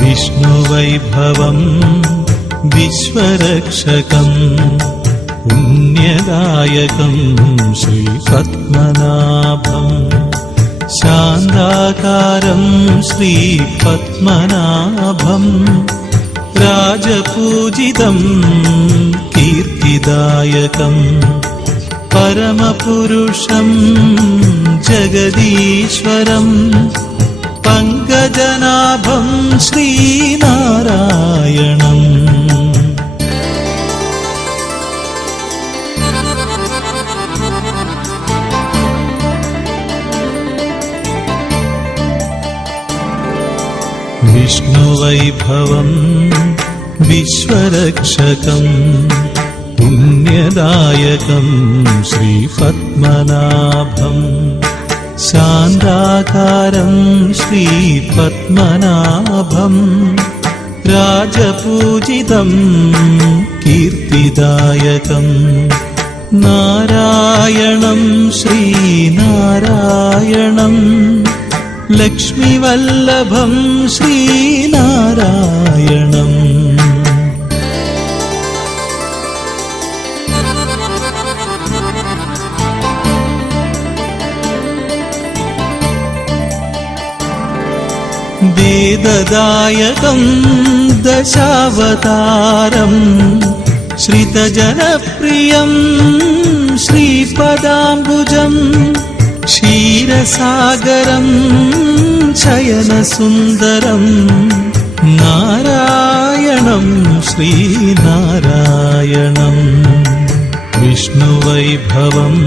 വിഷ്ണുവൈഭവം വിശ്വരക്ഷകം പുണ്യദായകം ശ്രീപത്മനാഭം. ശാന്താകാരം ശ്രീപത്മനാഭം. രാജപൂജിതം കീർത്തിദായകം. പരമപുരുഷം ജഗദീശ്വരം. गजनाभं श्रीनारायणम्। विष्णुवैभवम् विश्वरक्षकम् पुण्यदायकम् श्रीपद्मनाभम्। ശാന്താകാരം ശ്രീപത്മനാഭം രാജപൂജിതം കീർത്തിദായകം. നാരായണം ശ്രീനാരായണം. ലക്ഷ്മിവല്ലഭം ശ്രീനാരായണം. दायकं दशावतारम् श्रितजनप्रियं श्रीपदाम्बुजम् क्षीरसागरम् शयनसुन्दरम् नारायणम् श्रीनारायणम् विष्णुवैभवम्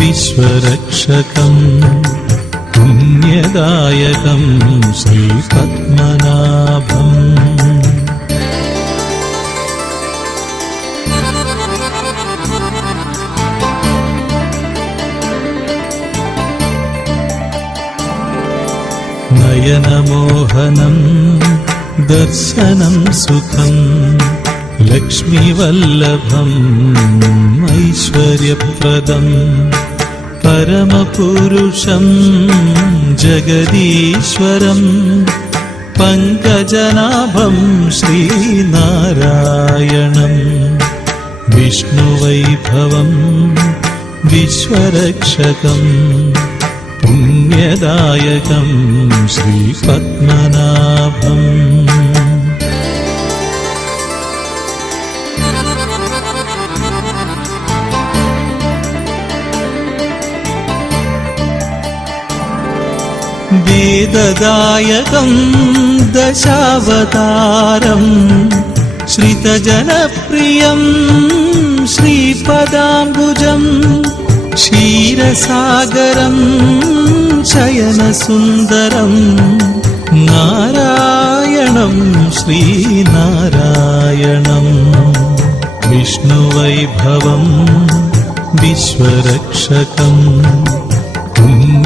विश्वरक्षकम् പുണ്യദായകം ശ്രീപത്മനാഭം. നയനമോഹനം ദർശനം സുഖം ലക്ഷ്മിവല്ലഭം ഐശ്വര്യപ്രദം. परमपुरुषं जगदीश्वरं पङ्कजनाभं श्रीनारायणं विष्णुवैभवं विश्वरक्षकं पुण्यदायकं श्रीपद्मनाभम् വേദദായകം ദശാവതാരം ശ്രിതജനപ്രിയം ശ്രീപദാംബുജം ക്ഷീരസാഗരം ശയനസുന്ദരം നാരായണം ശ്രീനാരായണം വിഷ്ണുവൈഭവം വിശ്വരക്ഷകം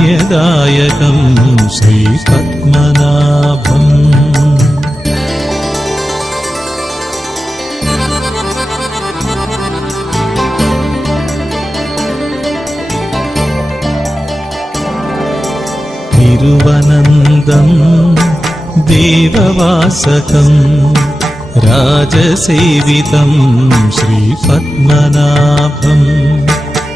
यकं श्रीपद्मनाभम् तिरुवनन्दं देववासकं राजसेवितं श्रीपद्मनाभम्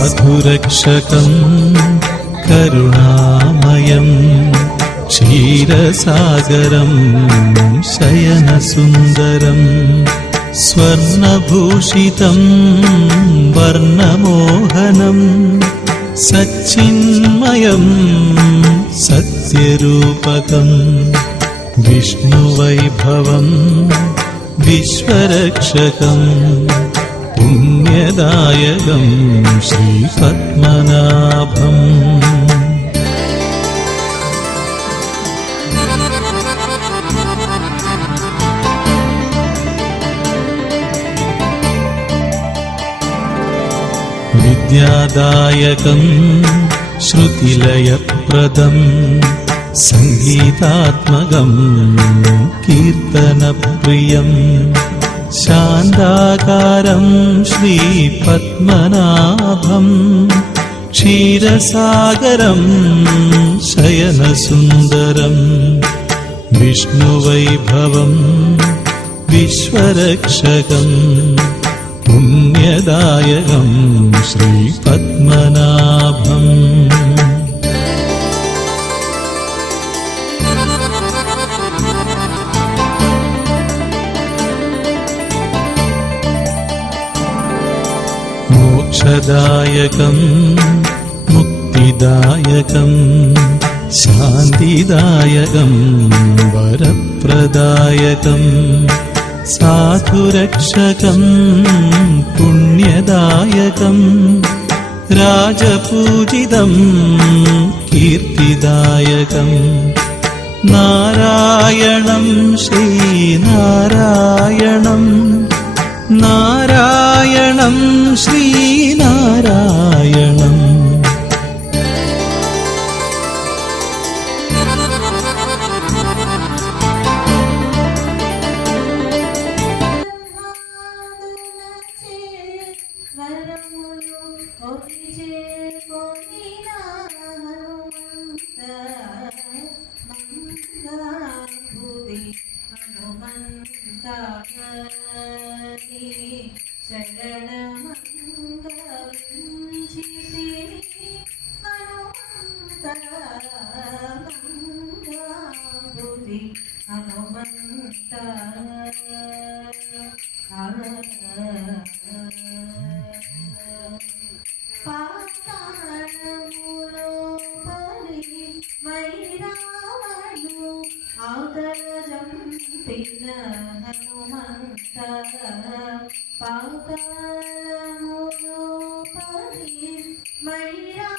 साधुरक्षकं करुणामयं क्षीरसागरं शयनसुन्दरं स्वर्णभूषितं वर्णमोहनं सच्चिन्मयं सत्यरूपकं विष्णुवैभवं विश्वरक्षकम् ഗുണദായകം ശ്രീ പത്മനാഭം. വിദ്യാദായകം ശ്രുതിലയപ്രദം സംഗീതാത്മകം കീർത്തനപ്രിയം. शान्दाकारं श्रीपद्मनाभम् क्षीरसागरं शयनसुन्दरं विष्णुवैभवं विश्वरक्षकम् पुण्यदायकं श्रीपद्मनाभम्। ദായകം മുക്തിദായകം ശാന്തിദായകം വരപ്രദായകം സാധുരക്ഷകം പുണ്യദായകം രാജപൂജിതം കീർത്തിദായകം നാരായണം ശ്രീനാരായണം. നാരായണം ശ്രീനാരായണം. పాపాలు మయ్యా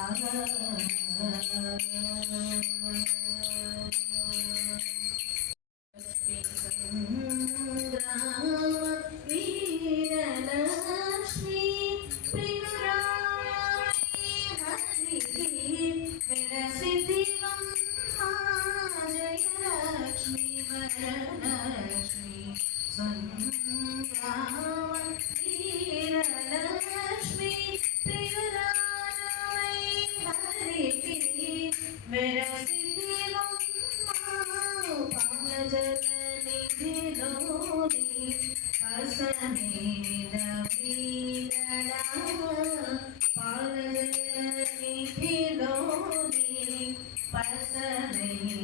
ah, ah, ah, ah, ah. training in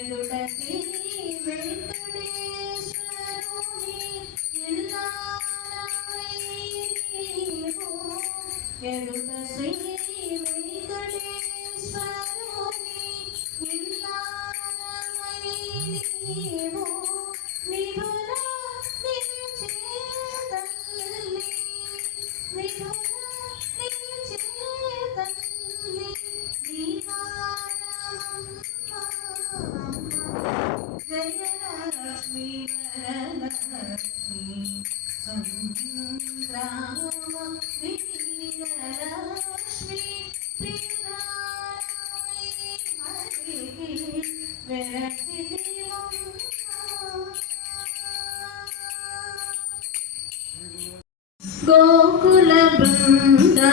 ఎదుట గోకుల బృందా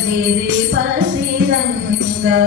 పసిరి పసిరంగా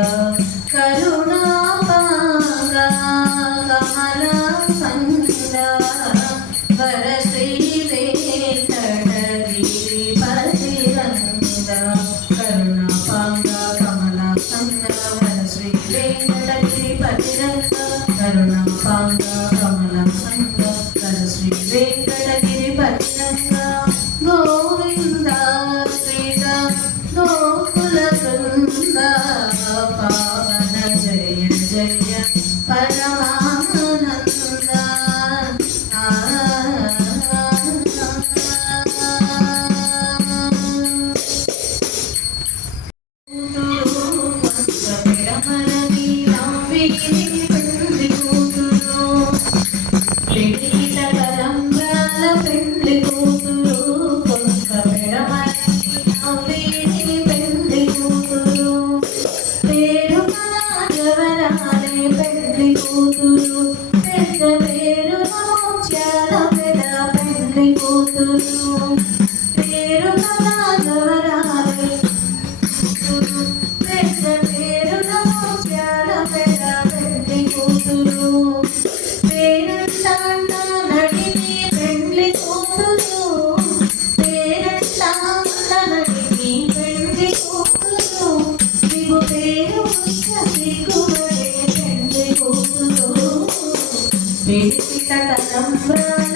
విడిపిత కదంబాల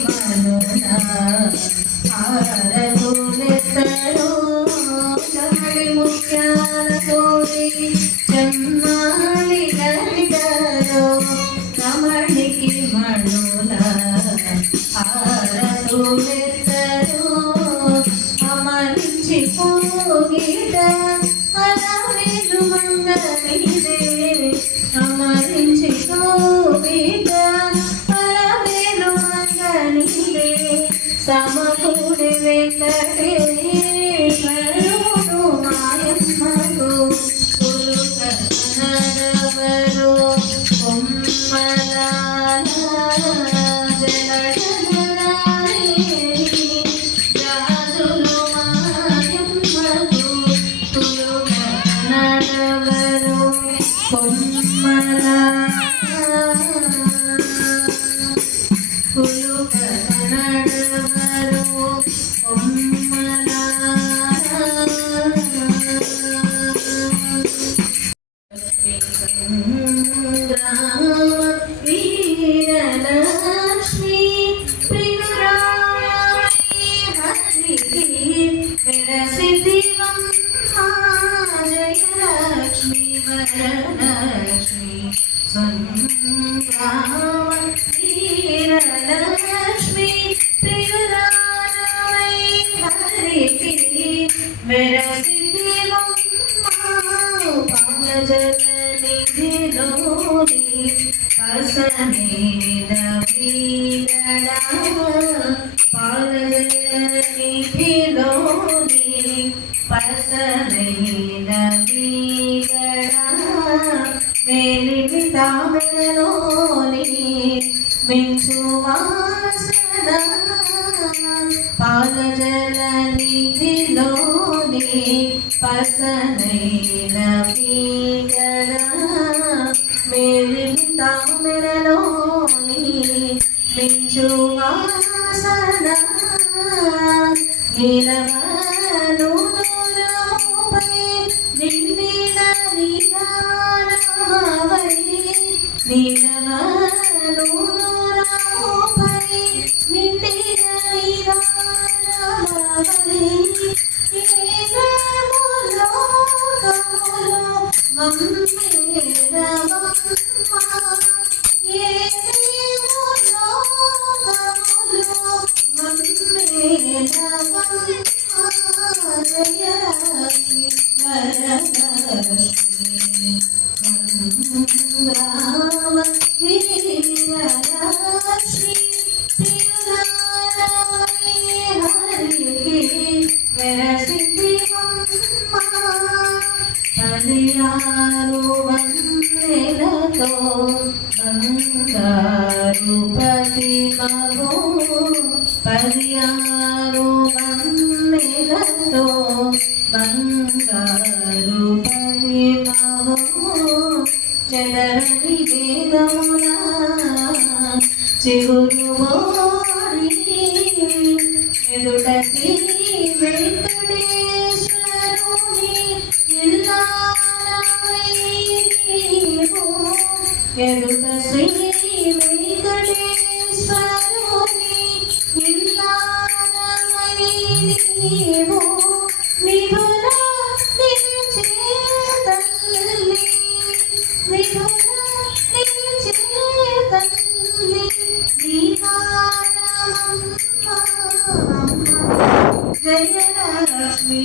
మనోనా ఆరో Amen. పసనే कारुपतिमहो पर्या ജയലക്ഷ്മി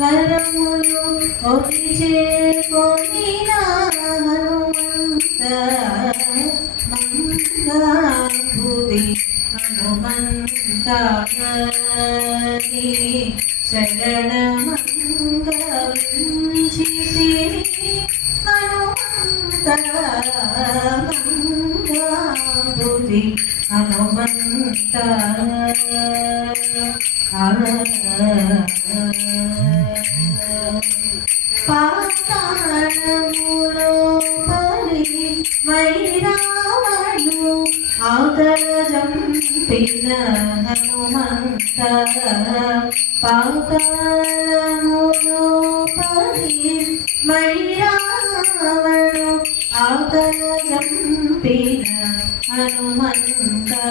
వరములు కొని చేకొని నా పంపిన హనుమంతా